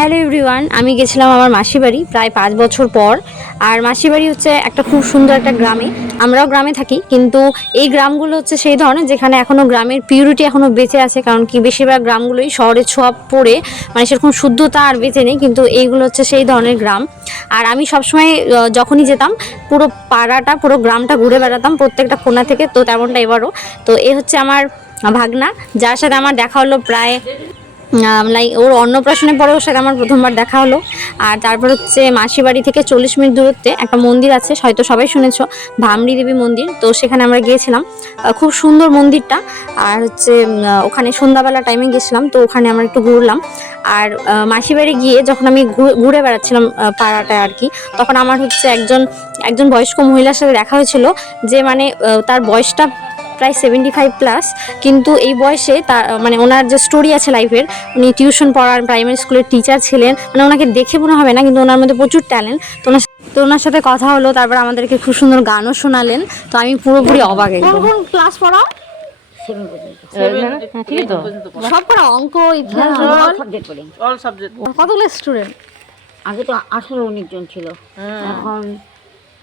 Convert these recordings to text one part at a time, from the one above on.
Hello everyone, আমি গেছিলাম আমার মাসির বাড়ি প্রায় 5 বছর পর। আর মাসির বাড়ি হচ্ছে একটা খুব সুন্দর একটা গ্রামে। আমরাও গ্রামে থাকি, কিন্তু এই গ্রামগুলো হচ্ছে সেই ধরনের যেখানে এখনও গ্রামের পিউরিটি এখনও বেঁচে আছে। কারণ কি বেশিরভাগ গ্রামগুলোই শহরের ছোঁয়া পড়ে, মানে সেরকম শুদ্ধতা আর বেঁচে নেই, কিন্তু এইগুলো হচ্ছে সেই ধরনের গ্রাম। আর আমি সবসময় যখনই যেতাম পুরো পাড়াটা পুরো গ্রামটা ঘুরে বেড়াতাম প্রত্যেকটা কোণা থেকে। তো তেমনটা এবারও। তো এ হচ্ছে আমার ভাগনা, যার সাথে আমার দেখা হলো প্রায় লাইক ওর অন্নপ্রাশনের পরে ওর সাথে আমার প্রথমবার দেখা হলো। আর তারপর হচ্ছে মাসির বাড়ি থেকে 40 মিনিট দূরত্বে একটা মন্দির আছে, হয়তো সবাই শুনেছো, ভামরি দেবী মন্দির। তো সেখানে আমরা গিয়েছিলাম, খুব সুন্দর মন্দিরটা। আর হচ্ছে ওখানে সন্ধ্যাবেলা টাইমে গেছিলাম, তো ওখানে আমরা একটু ঘুরলাম। আর মাসির বাড়ি গিয়ে যখন আমি ঘুরে বেড়াচ্ছিলাম পাড়াটায় আর কি, তখন আমার হচ্ছে একজন একজন বয়স্ক মহিলার সাথে দেখা হয়েছিল, যে মানে তার বয়সটা প্রায় 75+, কিন্তু এই বয়সে তার মানে ওনার যে স্টোরি আছে লাইফের, উনি টিউশন পড়ান, প্রাইমারি স্কুলের টিচার ছিলেন। মানে ওনাকে দেখে মনে হবে না, কিন্তু ওনার মধ্যে প্রচুর ট্যালেন্ট। তো ওনার সাথে কথা হলো, তারপর আমাদেরকে খুব সুন্দর গানও শোনালেন। তো আমি পুরোপুরি অবাক। একদম কোন ক্লাস পড়াও? ঠিক তো সব পড়া, অঙ্ক, ইতিহাস, অল সাবজেক্ট। কতগুলো স্টুডেন্ট? আগে তো 18-19 জন ছিল, এখন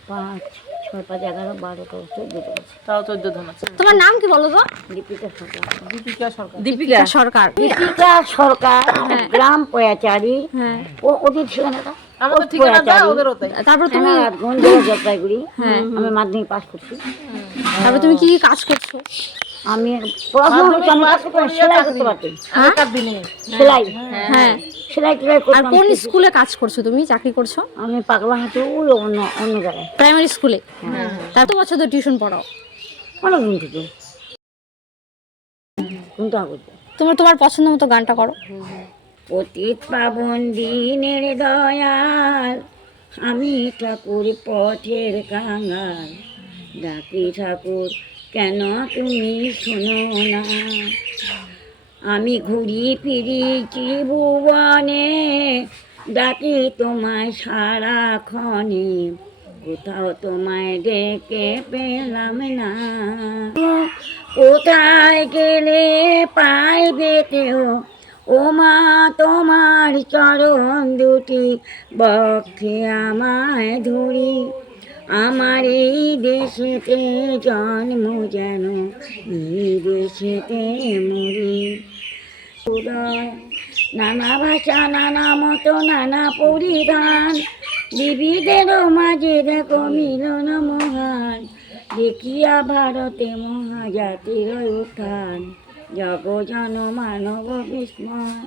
5, 6, 5, 11, 12, 14 জন আছে। তাও 14 জন আছে। তোমার নাম কি বলো তো? দীপিকা সরকার। দীপিকা সরকার। দীপিকা সরকার। দীপিকা সরকার, গ্রাম পয়াচারি। হ্যাঁ, ওদের ঠিকানাটা আমাদের ঠিকানাটা ওদেরও তাই। তারপর তুমি রাজগঞ্জ, জলপাইগুড়ি। আমি মাধ্যমিক পাস করছি। তারপর তুমি কি কি কাজ করছো? আমি পড়াশোনা করছি, আমি কাজ করতে সেলাই করতে পারতাম। আগেকার দিনে সেলাই, হ্যাঁ। সেলাই টেলাই আর করতাম। কোন স্কুলে কাজ করছো তুমি, চাকরি করছো? আমি পাগলাহাটে ওই অন্য অন্য জায়গায় প্রাইমারি স্কুলে। তার তো বছর তো টিউশন পড়াও? অনেক দিন থেকে। কিন্তু তোমার পছন্দ মতো গানটা করো। পতিত পাবন দিনের দয়াল, আমি ঠাকুর পথের কাঙাল, ডাকি ঠাকুর কেন তুমি শোনো না। আমি ঘুরি ফিরি ত্রিভুবনে, ডাকি তোমায় সারাক্ষণে, কোথাও তোমায় ডেকে পেলাম না। কোথায় গেলে পাইবে তেও, ও মা তোমার চরণ দুটি, বক্ষে আমায় ধরি। আমার এই দেশেতে জন্ম যেন এই দেশেতে মরি। উদয় নানা ভাষা, নানা মতো, নানা পরিধান, বিবিধেরও মাঝে দেখো মিলন মহান। দেখিয়া ভারতে মহাজাতির উত্থান, জগজন মানব বিস্ময়।